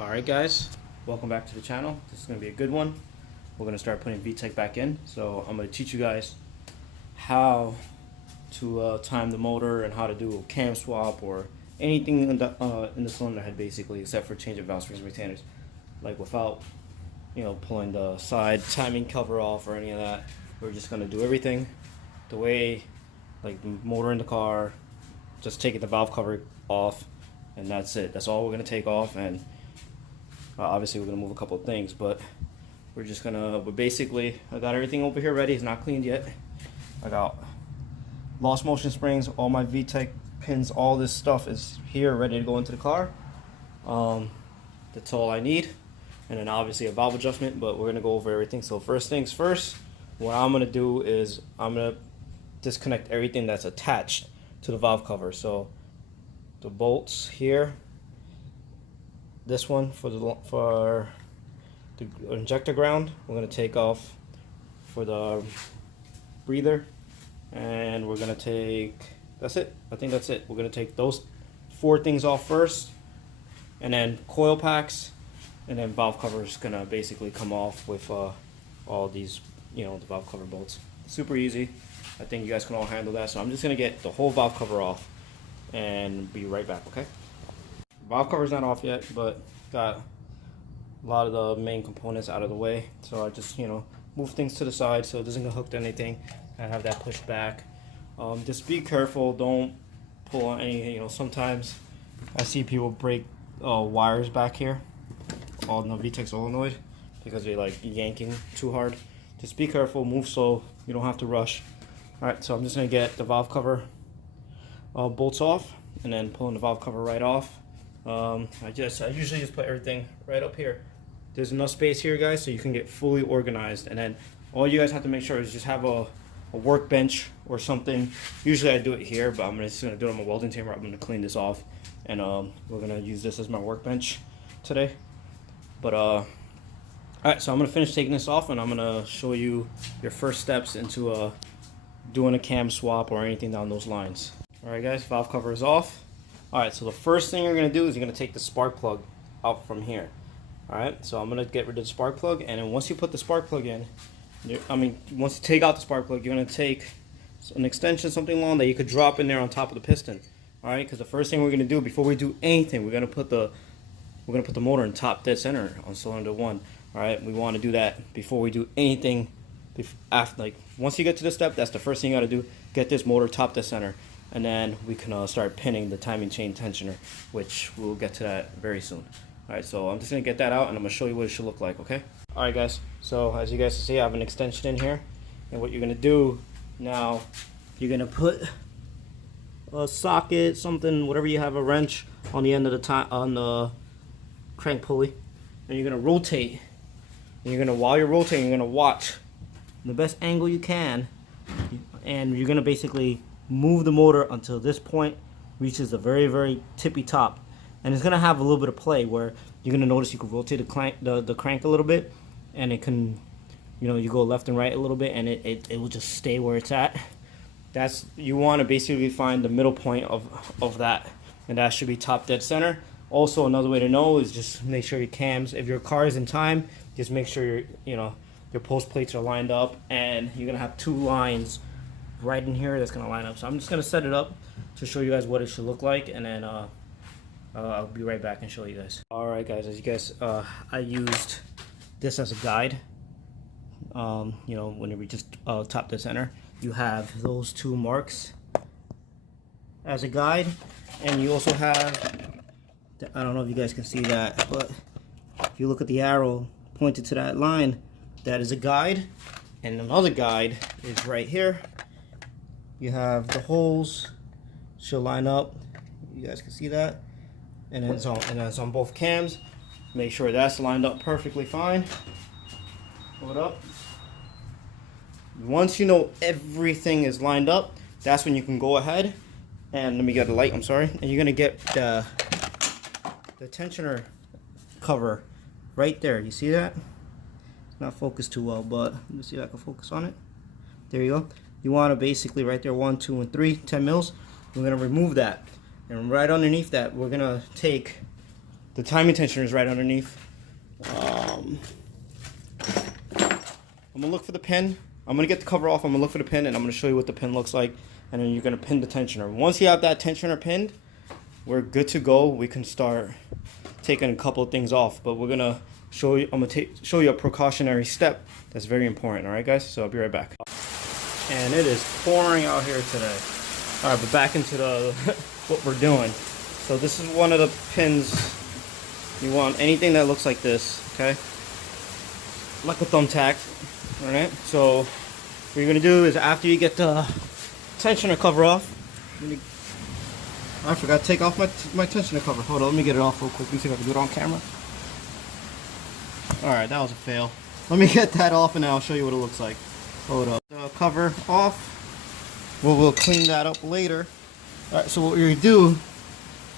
Alright guys, welcome back to the channel. This is going to be a good one. We're going to start putting VTEC back in. So I'm going to teach you guys how to time the motor and how to do a cam swap or anything in the cylinder head basically, except for changing valve springs and retainers. Like without, pulling the side timing cover off or any of that. We're just going to do everything the way, like the motor in the car, just taking the valve cover off, and that's it. That's all we're going to take off. And obviously we're going to move a couple of things, but basically I got everything over here ready. It's not cleaned yet. I got lost motion springs, all my VTEC pins, all this stuff is here ready to go into the car. That's all I need. And then obviously a valve adjustment, but we're going to go over everything. So first things first, what I'm going to do is I'm going to disconnect everything that's attached to the valve cover. So the bolts here, this one for the injector ground, we're going to take off for the breather, and we're going to take, that's it. I think that's it. We're going to take those 4 things off first, and then coil packs, and then valve cover is going to basically come off with all these, the valve cover bolts. Super easy. I think you guys can all handle that. So I'm just going to get the whole valve cover off and be right back, okay? Valve cover's not off yet, but got a lot of the main components out of the way. So I just, move things to the side so it doesn't get hooked to anything. I have that pushed back. Just be careful, don't pull on anything. Sometimes I see people break wires back here on the VTEC solenoid because they're like yanking too hard. Just be careful, move slow, you don't have to rush. Alright, so I'm just going to get the valve cover bolts off and then pulling the valve cover right off. I usually just put everything right up here. There's enough space here, guys, so you can get fully organized. And then all you guys have to make sure is just have a workbench or something. Usually I do it here, but I'm just going to do it on my welding table. I'm going to clean this off, and we're going to use this as my workbench today. But alright, so I'm going to finish taking this off, and I'm going to show you your first steps into doing a cam swap or anything down those lines. Alright guys, valve cover is off. Alright, so the first thing you're going to do is you're going to take the spark plug out from here. Alright, so I'm going to get rid of the spark plug, and then once you put the spark plug in, once you take out the spark plug, you're going to take an extension, something long that you could drop in there on top of the piston. Alright, because the first thing we're going to do before we do anything, we're going to put the motor in top dead center on cylinder 1. Alright, we want to do that before we do anything. Once you get to this step, that's the first thing you got to do. Get this motor top dead center, and then we can start pinning the timing chain tensioner, which we'll get to that very soon. Alright, so I'm just going to get that out, and I'm going to show you what it should look like, okay? Alright guys, so as you guys can see, I have an extension in here, and what you're going to do now, you're going to put a socket, something, whatever you have, a wrench on the end of the crank pulley, and you're going to rotate, and while you're rotating, you're going to watch the best angle you can, and you're going to basically move the motor until this point reaches a very, very tippy top. And it's going to have a little bit of play where you're going to notice you can rotate the crank a little bit, and it can, you go left and right a little bit, and it will just stay where it's at. You want to basically find the middle point of that, and that should be top dead center. Also, another way to know is just make sure your cams, if your car is in time, just make sure your post plates are lined up, and you're going to have 2 lines right in here that's going to line up. So I'm just going to set it up to show you guys what it should look like, and then I'll be right back and show you guys. Alright guys, as you guys, I used this as a guide. Whenever you just top dead center, you have those 2 marks as a guide, and you also have, I don't know if you guys can see that, but if you look at the arrow pointed to that line, that is a guide, and another guide is right here. You have the holes should line up. You guys can see that, and it's on both cams. Make sure that's lined up perfectly fine. Pull it up. Once you know everything is lined up, that's when you can go ahead and let me get a light. I'm sorry, and you're gonna get the tensioner cover right there. You see that? Not focused too well, but let me see if I can focus on it. There you go. You want to basically right there, 1, 2, and 3, 10 mils. We're going to remove that, and right underneath that, we're going to take the timing tensioner is right underneath. I'm gonna look for the pin. I'm gonna get the cover off. I'm gonna look for the pin, and I'm gonna show you what the pin looks like. And then you're gonna pin the tensioner. Once you have that tensioner pinned, we're good to go. We can start taking a couple of things off. But we're gonna show you. I'm gonna show you a precautionary step that's very important. All right, guys. So I'll be right back. And it is pouring out here today. All right, but back into the what we're doing. So this is one of the pins. You want anything that looks like this, okay? Like a thumbtack. All right. So what you're gonna do is after you get the tensioner cover off, I forgot to take off my tensioner cover. Hold on, let me get it off real quick. Let me see if I can do it on camera. All right, that was a fail. Let me get that off and then I'll show you what it looks like. Hold up. The cover off. We'll clean that up later. All right. So what you're gonna do?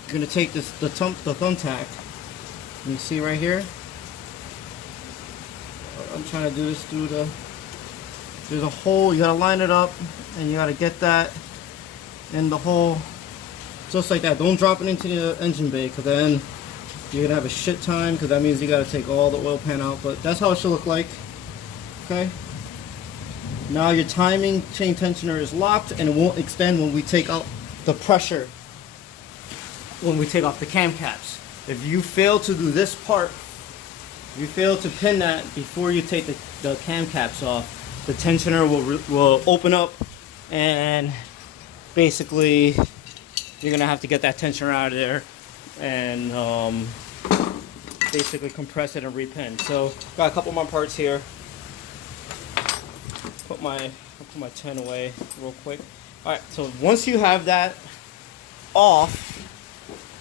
You're gonna take the thumbtack. You see right here. I'm trying to do this through there's a hole. You gotta line it up and you gotta get that in the hole just like that. Don't drop it into the engine bay, because then you're gonna have a shit time, because that means you gotta take all the oil pan out. But that's how it should look like. Okay, now your timing chain tensioner is locked and it won't extend when we take out the pressure, when we take off the cam caps. If you fail to do this part, you fail to pin that before you take the cam caps off, the tensioner will open up, and basically you're gonna have to get that tensioner out of there and basically compress it and repin. So got a couple more parts here. I'll put my tin away real quick. All right. So once you have that off,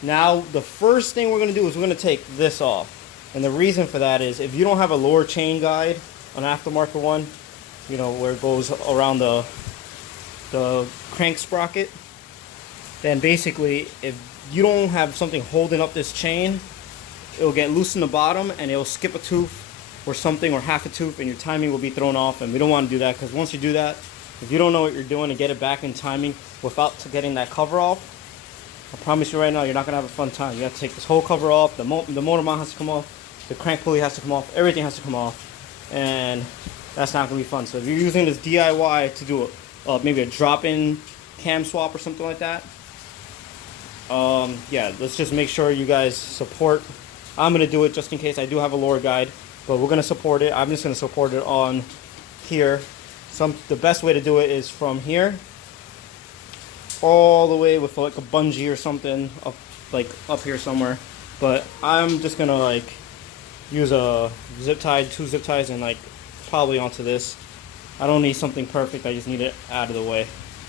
now the first thing we're gonna do is we're gonna take this off. And the reason for that is if you don't have a lower chain guide, an aftermarket one, you know, where it goes around the crank sprocket, then basically if you don't have something holding up this chain, it'll get loose in the bottom and it'll skip a tooth or something, or half a tooth, and your timing will be thrown off. And we don't want to do that, because once you do that, if you don't know what you're doing and get it back in timing without getting that cover off, I promise you right now, you're not going to have a fun time. You have to take this whole cover off, the motor mount has to come off, the crank pulley has to come off, everything has to come off, and that's not going to be fun. So if you're using this DIY to do maybe a drop-in cam swap or something like that, yeah, let's just make sure you guys support. I'm going to do it just in case. I do have a lower guide, but we're going to support it. I'm just going to support it on here. The best way to do it is from here all the way with like a bungee or something up here somewhere. But I'm just gonna like use a zip tie, 2 zip ties, and like probably onto this. I don't need something perfect, I just need it out of the way.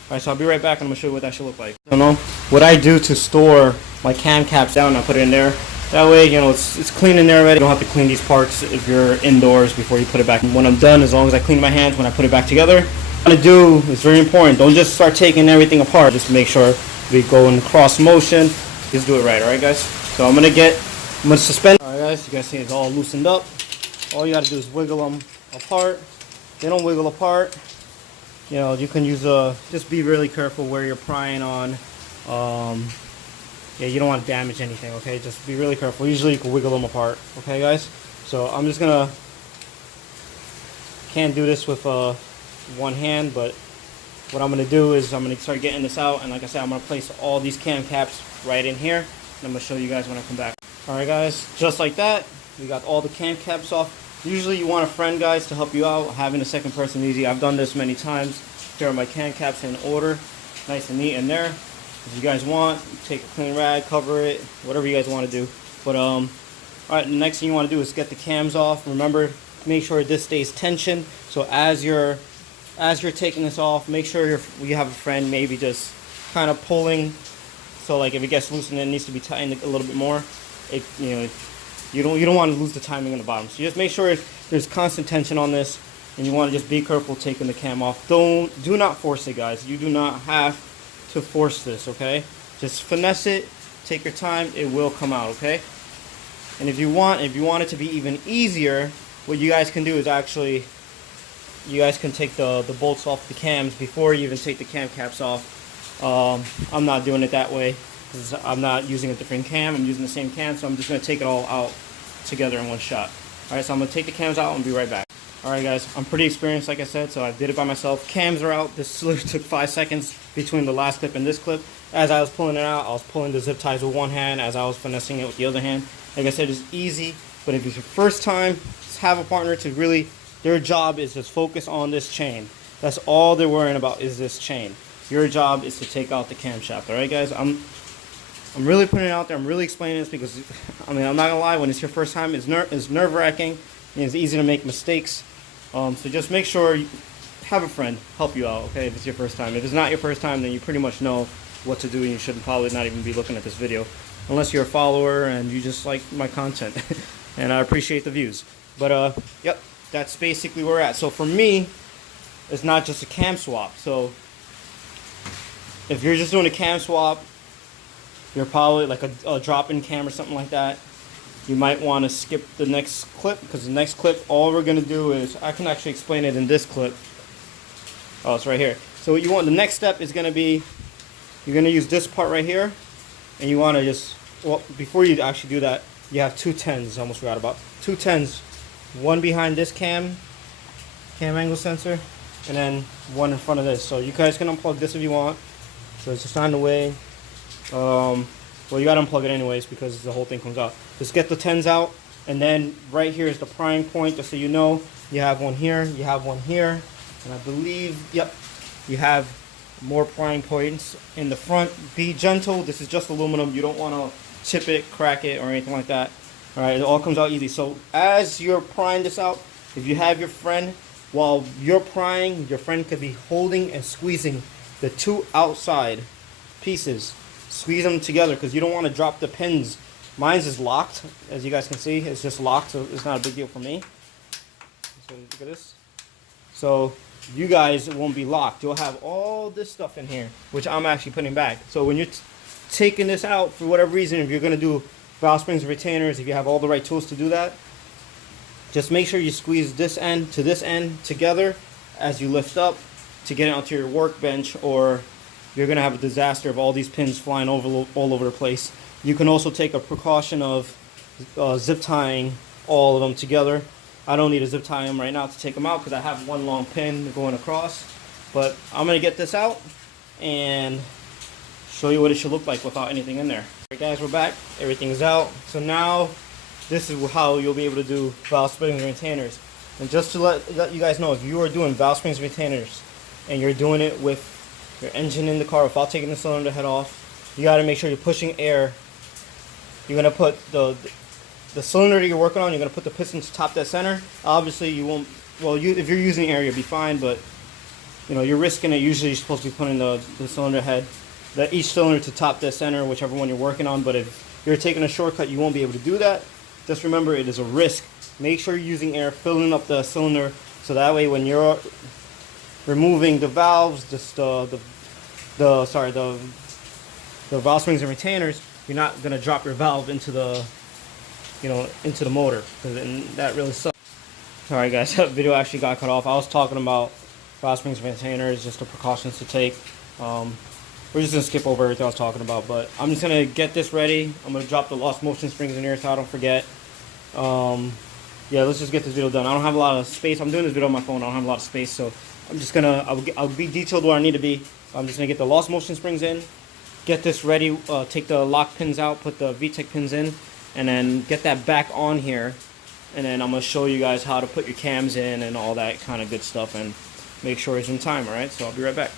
Alright, so I'll be right back and I'm gonna show you what that should look like. I don't know what I do to store my cam caps down. I put it in there. That way, you know, it's clean in there already. You don't have to clean these parts if you're indoors before you put it back. And when I'm done, as long as I clean my hands when I put it back together, what I'm gonna do is very important. Don't just start taking everything apart. Just make sure we go in cross motion. Just do it right, alright guys? So I'm gonna suspend. Alright guys, you guys see it's all loosened up. All you gotta do is wiggle them apart. They don't wiggle apart. You know, you can use just be really careful where you're prying on. Yeah, you don't want to damage anything, okay? Just be really careful. Usually you can wiggle them apart, okay guys? So I'm just gonna, can't do this with one hand, but what I'm gonna do is I'm gonna start getting this out, and like I said, I'm gonna place all these cam caps right in here, and I'm gonna show you guys when I come back. Alright guys, just like that, we got all the cam caps off. Usually you want a friend, guys, to help you out. Having a second person easy. I've done this many times. Here are my cam caps in order, nice and neat in there. If you guys want, take a clean rag, cover it, whatever you guys want to do. But alright, the next thing you want to do is get the cams off. Remember, make sure this stays tensioned. So as you're taking this off, make sure you have a friend maybe just kind of pulling. So like if it gets loose and it needs to be tightened a little bit more, you don't want to lose the timing on the bottom. So just make sure there's constant tension on this, and you want to just be careful taking the cam off. Do not force it, guys. You do not have to force this, okay? Just finesse it, take your time, it will come out, okay? And if you want it to be even easier, what you guys can do is actually, you guys can take the bolts off the cams before you even take the cam caps off. I'm not doing it that way. because I'm not using a different cam. I'm using the same cam, so I'm just going to take it all out together in one shot. Alright, so I'm going to take the cams out and be right back. Alright guys, I'm pretty experienced like I said, so I did it by myself. Cams are out. This literally took 5 seconds between the last clip and this clip. As I was pulling it out, I was pulling the zip ties with one hand as I was finessing it with the other hand. Like I said, it's easy, but if it's your first time, just have a partner to really, their job is just focus on this chain. That's all they're worrying about is this chain. Your job is to take out the camshaft. Alright guys, I'm really putting it out there. I'm really explaining this because, I mean, I'm not gonna lie, when it's your first time, it's nerve-wracking, and it's easy to make mistakes. So just make sure you have a friend help you out, okay, if it's your first time. If it's not your first time, then you pretty much know what to do, and you should probably not even be looking at this video. Unless you're a follower and you just like my content. And I appreciate the views. But, yep, that's basically where we're at. So for me, it's not just a cam swap. So if you're just doing a cam swap, you're probably like a drop-in cam or something like that. You might want to skip the next clip, because the next clip, all we're going to do is, I can actually explain it in this clip. Oh, it's right here. So what you want, the next step is going to be, you're going to use this part right here, and you want to just, well, before you actually do that, you have 2 10s, I almost forgot about. 2 10s, one behind this cam angle sensor, and then one in front of this. So you guys can unplug this if you want. So it's just on the way. Well, you gotta unplug it anyways because the whole thing comes out. Just get the 10s out, and then right here is the prying point, just so you know. You have one here, you have one here, and I believe, yep, you have more prying points in the front. Be gentle, this is just aluminum. You don't wanna chip it, crack it, or anything like that. Alright, it all comes out easy. So as you're prying this out, if you have your friend, while you're prying, your friend could be holding and squeezing the 2 outside pieces. Squeeze them together because you don't want to drop the pins. Mine's is locked, as you guys can see. It's just locked, so it's not a big deal for me. So look at this. So you guys won't be locked. You'll have all this stuff in here, which I'm actually putting back. So when you're taking this out, for whatever reason, if you're going to do valve springs and retainers, if you have all the right tools to do that, just make sure you squeeze this end to this end together as you lift up to get it onto your workbench, or you're going to have a disaster of all these pins flying all over the place. You can also take a precaution of zip tying all of them together. I don't need to zip tie them right now to take them out because I have one long pin going across. But I'm going to get this out and show you what it should look like without anything in there. Alright guys, we're back. Everything's out. So now this is how you'll be able to do valve springs and retainers. And just to let you guys know, if you are doing valve springs and retainers and you're doing it with your engine in the car without taking the cylinder head off, you got to make sure you're pushing air. You're going to put the cylinder that you're working on, you're going to put the piston to top that center. Obviously you won't, well, if you're using air you'll be fine, but you know, you're risking it. Usually you're supposed to be putting the cylinder head, each cylinder to top that center, whichever one you're working on. But if you're taking a shortcut, you won't be able to do that. Just remember, it is a risk. Make sure you're using air, filling up the cylinder, so that way when you're removing the valves, the valve springs and retainers, you're not gonna drop your valve into the, into the motor, because that really sucks. All right, guys, that video actually got cut off. I was talking about valve springs and retainers, just the precautions to take. We're just gonna skip over everything I was talking about, but I'm just gonna get this ready. I'm gonna drop the lost motion springs in here so I don't forget. Yeah, let's just get this video done. I don't have a lot of space. I'm doing this video on my phone. I don't have a lot of space, so I'm just gonna, I'll be detailed where I need to be. I'm just gonna get the lost motion springs in, get this ready, take the lock pins out, put the VTEC pins in, and then get that back on here. And then I'm gonna show you guys how to put your cams in and all that kind of good stuff, and make sure it's in time. All right, so I'll be right back.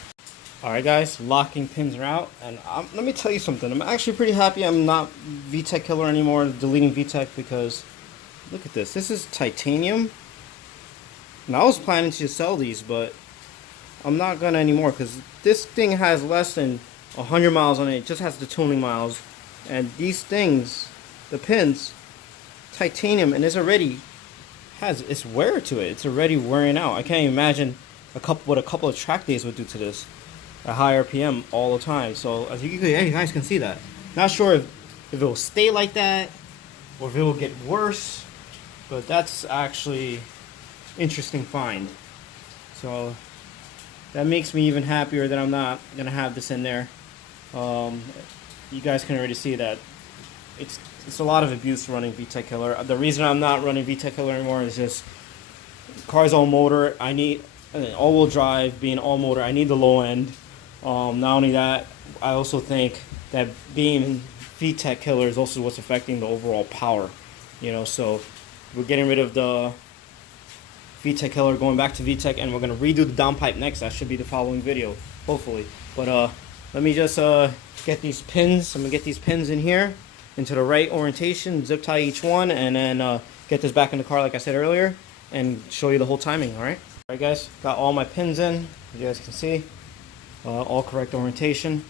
All right, guys, locking pins are out, and let me tell you something. I'm actually pretty happy I'm not VTEC killer anymore, deleting VTEC, because look at this. This is titanium. And I was planning to sell these, but I'm not gonna anymore because this thing has less than 100 miles on it. It just has the tuning miles, and these things, the pins, titanium, and it's wear to it. It's already wearing out. I can't even imagine what a couple of track days would do to this at high RPM all the time. So as you guys can see that. Not sure if it will stay like that or if it will get worse, but that's actually interesting find. So that makes me even happier that I'm not gonna have this in there. you guys can already see that it's a lot of abuse running VTEC killer. The reason I'm not running VTEC killer anymore is just car's all motor. I need all-wheel drive, being all motor. I need the low end. Not only that, I also think that being VTEC killer is also what's affecting the overall power. You know, so we're getting rid of the VTEC killer, going back to VTEC, and we're gonna redo the downpipe next. That should be the following video, hopefully. But let me just get these pins. I'm gonna get these pins in here into the right orientation, zip tie each one, and then get this back in the car like I said earlier, and show you the whole timing. All right, guys, got all my pins in, as you guys can see, all correct orientation.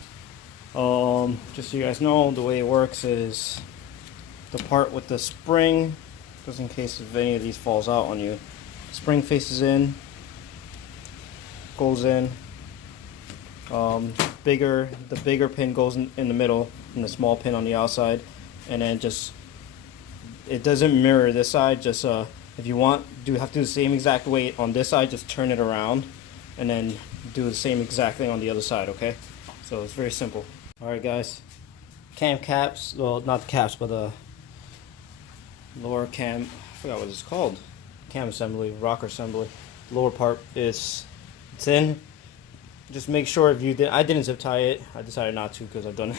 Just so you guys know, the way it works is the part with the spring, just in case if any of these falls out on you, spring faces in, goes in. The bigger pin goes in the middle, and the small pin on the outside, and then just it doesn't mirror this side. Just if you want, have to do the same exact weight on this side. Just turn it around, and then do the same exact thing on the other side. Okay, so it's very simple. All right, guys, cam caps. Well, not the caps, but the lower cam. I forgot what it's called. Cam assembly, rocker assembly. Lower part it's in. Just make sure if you did. I didn't zip tie it. I decided not to because I've done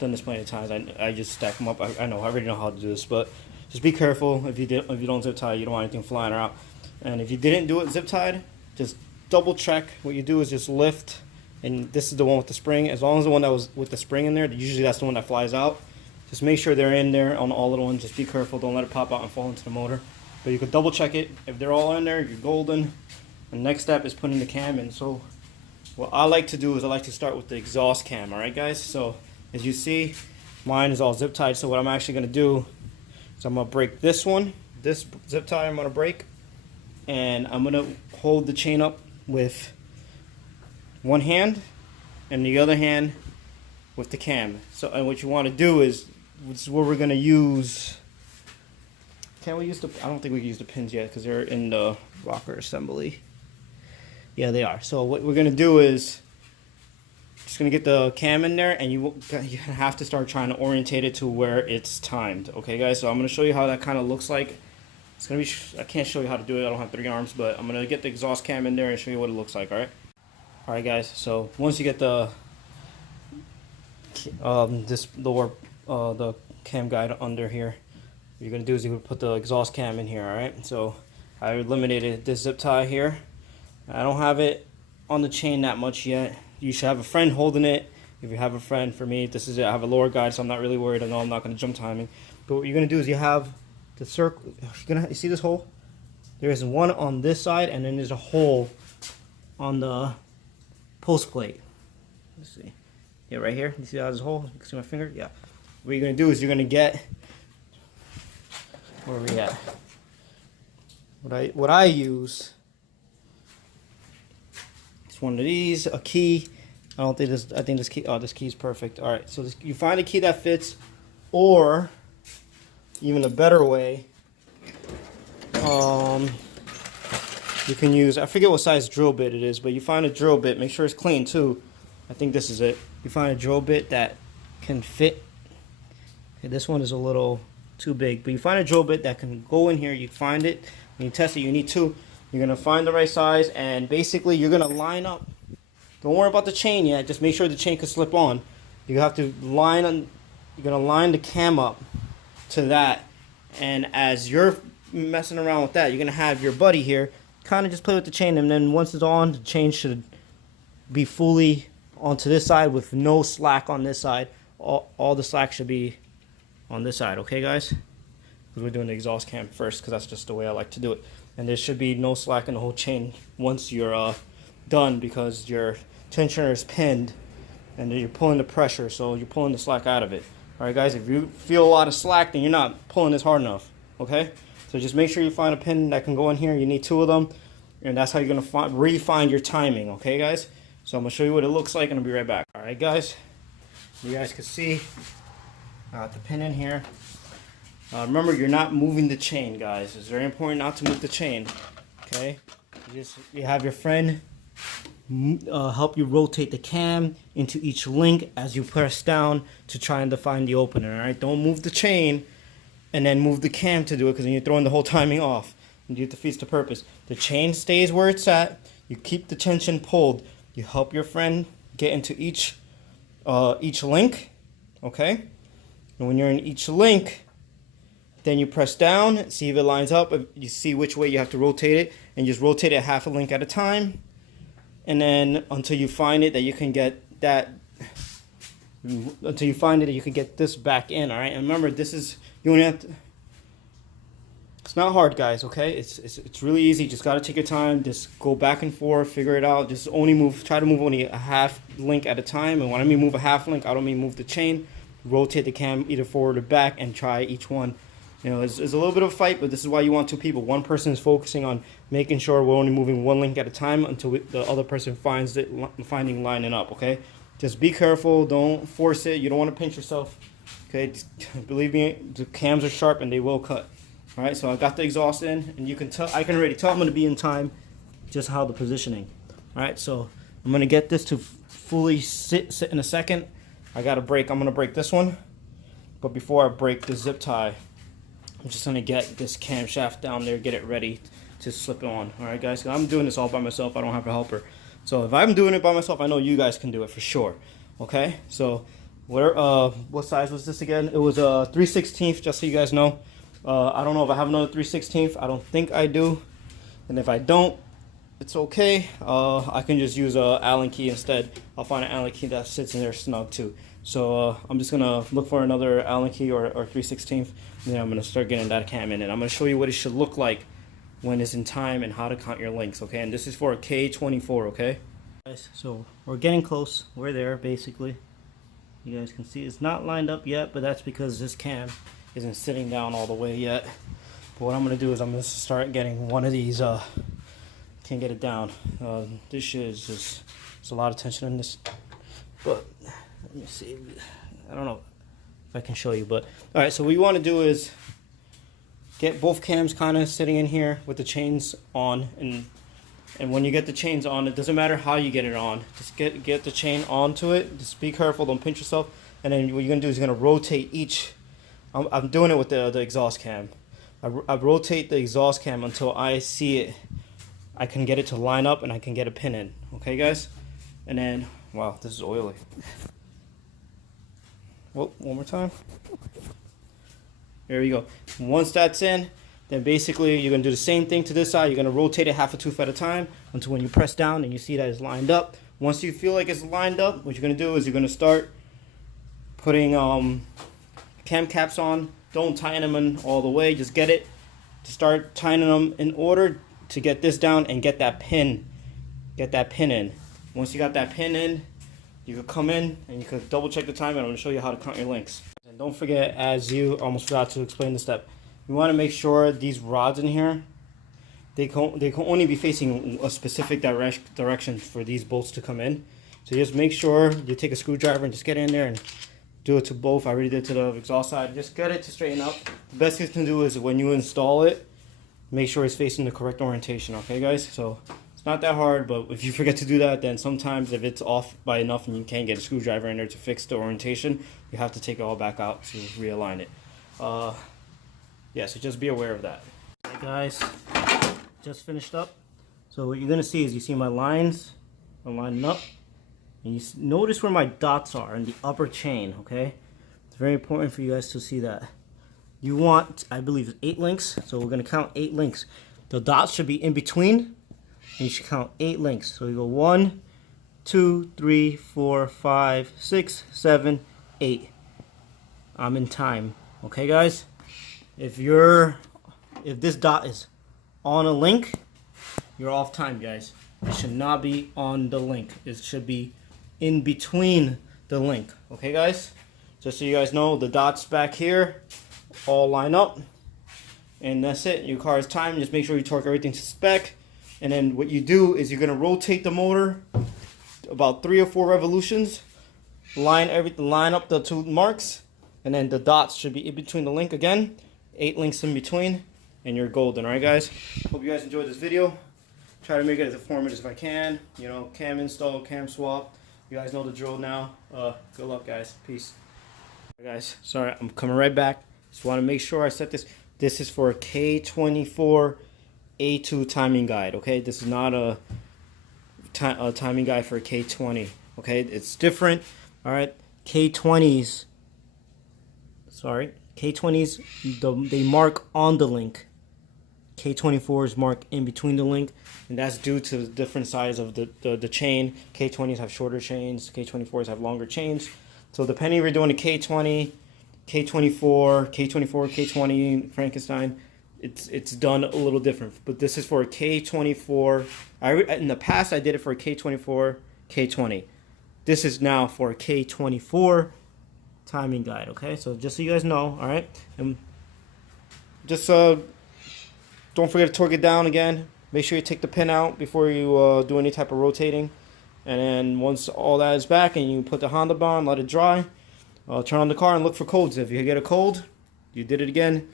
this plenty of times. I just stack them up. I already know how to do this, but just be careful if you don't zip tie. You don't want anything flying out. And if you didn't do it zip tied, just double check. What you do is just lift, and this is the one with the spring. As long as the one that was with the spring in there, usually that's the one that flies out. Just make sure they're in there on all the ones. Just be careful. Don't let it pop out and fall into the motor. But you could double check it. If they're all in there, you're golden. The next step is putting the cam in. So what I like to do is I like to start with the exhaust cam. All right, guys. So as you see, mine is all zip tied. So what I'm actually going to do is I'm going to break this one. This zip tie I'm going to break, and I'm going to hold the chain up with one hand and the other hand with the cam. So and what you want to do is, this is where we're going to use. Can we use the? I don't think we can use the pins yet because they're in the rocker assembly. Yeah, they are. So what we're gonna do is just gonna get the cam in there, and you have to start trying to orientate it to where it's timed. Okay, guys. So I'm gonna show you how that kind of looks like. It's gonna be. I can't show you how to do it. I don't have 3 arms, but I'm gonna get the exhaust cam in there and show you what it looks like. All right. All right, guys. So once you get the this lower the cam guide under here, what you're gonna do is you're gonna put the exhaust cam in here. All right. So I eliminated this zip tie here. I don't have it on the chain that much yet. You should have a friend holding it. If you have a friend, for me, this is it. I have a lower guide, so I'm not really worried. I know I'm not going to jump timing. But what you're going to do is you have the circle. You see this hole? There is one on this side, and then there's a hole on the post plate. Let's see. Yeah, right here. You see how there's a hole? You can see my finger? Yeah. What you're going to do is you're going to get... Where are we at? What I use... one of these, a key. I don't think this. I think this key. Oh, this key is perfect. All right. So you find a key that fits, or even a better way. You can use. I forget what size drill bit it is, but you find a drill bit. Make sure it's clean too. I think this is it. You find a drill bit that can fit. Okay, this one is a little too big, but you find a drill bit that can go in here. You find it. When you test it, you need 2. You're going to find the right size, and basically you're going to line up. Don't worry about the chain yet. Just make sure the chain can slip on. You have to line on. You're going to line the cam up to that. And as you're messing around with that, you're going to have your buddy here kind of just play with the chain. And then once it's on, the chain should be fully onto this side with no slack on this side. All the slack should be on this side. Okay, guys? Because we're doing the exhaust cam first, because that's just the way I like to do it. And there should be no slack in the whole chain once you're done, because your tensioner is pinned and you're pulling the pressure, so you're pulling the slack out of it. Alright, guys, if you feel a lot of slack, then you're not pulling this hard enough. Okay? So just make sure you find a pin that can go in here. You need 2 of them, and that's how you're going to refine your timing. Okay, guys? So I'm going to show you what it looks like, and I'll be right back. Alright, guys, you guys can see the pin in here. Remember, you're not moving the chain, guys. It's very important not to move the chain. Okay? You have your friend help you rotate the cam into each link as you press down to try and define the opener. All right, don't move the chain and then move the cam to do it, because then you're throwing the whole timing off and it defeats the purpose. The chain stays where it's at. You keep the tension pulled. You help your friend get into each link, okay? And when you're in each link, then you press down, see if it lines up. If you see which way you have to rotate it, and just rotate it half a link at a time. And then until you find it that you can get that, until you find it that you can get this back in, all right? And remember, this is, you only have to, it's not hard, guys, okay? It's really easy. Just got to take your time. Just go back and forth, figure it out. Just try to move only a half link at a time. And when I mean move a half link, I don't mean move the chain. Rotate the cam either forward or back and try each one. You know, it's a little bit of a fight, but this is why you want two people. One person is focusing on making sure we're only moving one link at a time until the other person finds it, lining up, okay? Just be careful. Don't force it. You don't want to pinch yourself, okay? Just, believe me, the cams are sharp and they will cut. All right, so I got the exhaust in, and you can tell, I can already tell I'm going to be in time, just how the positioning. All right, so I'm going to get this to fully sit in a second. I got to break. I'm going to break this one, but before I break the zip tie, I'm just going to get this camshaft down there, get it ready to slip it on. All right, guys, I'm doing this all by myself. I don't have a helper. So if I'm doing it by myself, I know you guys can do it for sure. Okay, so what size was this again? It was a 3/16, just so you guys know. I don't know if I have another 3/16. I don't think I do. And if I don't, it's okay. I can just use a Allen key instead. I'll find an Allen key that sits in there snug too. So I'm just going to look for another Allen key or 3/16. And then I'm going to start getting that cam in. And I'm going to show you what it should look like when it's in time and how to count your links. Okay, and this is for a K24, okay? Guys, so we're getting close. We're there, basically. You guys can see it's not lined up yet, but that's because this cam isn't sitting down all the way yet. But what I'm going to do is I'm going to start getting one of these, can't get it down. This shit is just, there's a lot of tension in this. But, let me see, I don't know if I can show you, but, alright, so what you want to do is get both cams kind of sitting in here with the chains on, and when you get the chains on, it doesn't matter how you get it on, just get the chain onto it, just be careful, don't pinch yourself, and then what you're going to do is you're going to rotate each. I'm doing it with the exhaust cam. I rotate the exhaust cam until I see it. I can get it to line up and I can get a pin in. Okay, guys? And then, wow, this is oily. Well, one more time. There we go. Once that's in, then basically you're going to do the same thing to this side. You're going to rotate it half a tooth at a time until when you press down and you see that it's lined up. Once you feel like it's lined up, what you're going to do is you're going to start putting cam caps on. Don't tighten them in all the way. Just get it to start tightening them in order to get this down and get that pin in. Once you got that pin in, you could come in and you could double check the time, and I'm going to show you how to count your links. And don't forget, as you almost forgot to explain the step, you want to make sure these rods in here, they can only be facing a specific direction for these bolts to come in. So just make sure you take a screwdriver and just get in there and do it to both. I already did to the exhaust side. Just get it to straighten up. The best thing to do is when you install it, make sure it's facing the correct orientation. Okay, guys? So it's not that hard, but if you forget to do that, then sometimes if it's off by enough and you can't get a screwdriver in there to fix the orientation, you have to take it all back out to realign it. Yeah, so just be aware of that. Hey guys, just finished up. So what you're gonna see is you see my lines are lining up. And you notice where my dots are in the upper chain, okay? It's very important for you guys to see that. You want, I believe, 8 links. So we're going to count 8 links. The dots should be in between. And you should count 8 links. So we go 1, 2, 3, 4, 5, 6, 7, 8. I'm in time. Okay, guys? If this dot is on a link, you're off time, guys. It should not be on the link. It should be in between the link. Okay, guys? Just so you guys know, the dots back here all line up. And that's it. Your car is timed. Just make sure you torque everything to spec. And then what you do is you're going to rotate the motor about 3 or 4 revolutions. Line up the 2 marks. And then the dots should be in between the link again. 8 links in between. And you're golden. Alright, guys? Hope you guys enjoyed this video. try to make it as informative as I can. You know, cam install, cam swap. You guys know the drill now. Good luck, guys. Peace. Guys, sorry, I'm coming right back. Just want to make sure I set this. This is for a K24a2 timing guide. Okay, this is not a timing guide for a K20. Okay, it's different. All right, K20s. Sorry, K20s. They mark on the link. K24s mark in between the link, and that's due to the different size of the chain. K20s have shorter chains. K24s have longer chains. So depending if you're doing a K20, K24, K20, Frankenstein, it's done a little different. But this is for a K24. In the past, I did it for a K24, K20. This is now for a K24 timing guide. Okay, so just so you guys know, all right, and just don't forget to torque it down again. Make sure you take the pin out before you do any type of rotating. And then once all that is back and you put the Honda on, let it dry, turn on the car and look for codes. If you get a code, you did it again,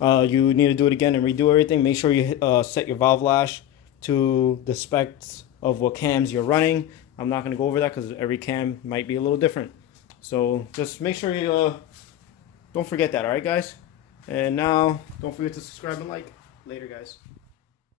you need to do it again and redo everything. Make sure you set your valve lash to the specs of what cams you're running. I'm not going to go over that because every cam might be a little different. So just make sure you don't forget that, alright guys? And now, don't forget to subscribe and like. Later, guys.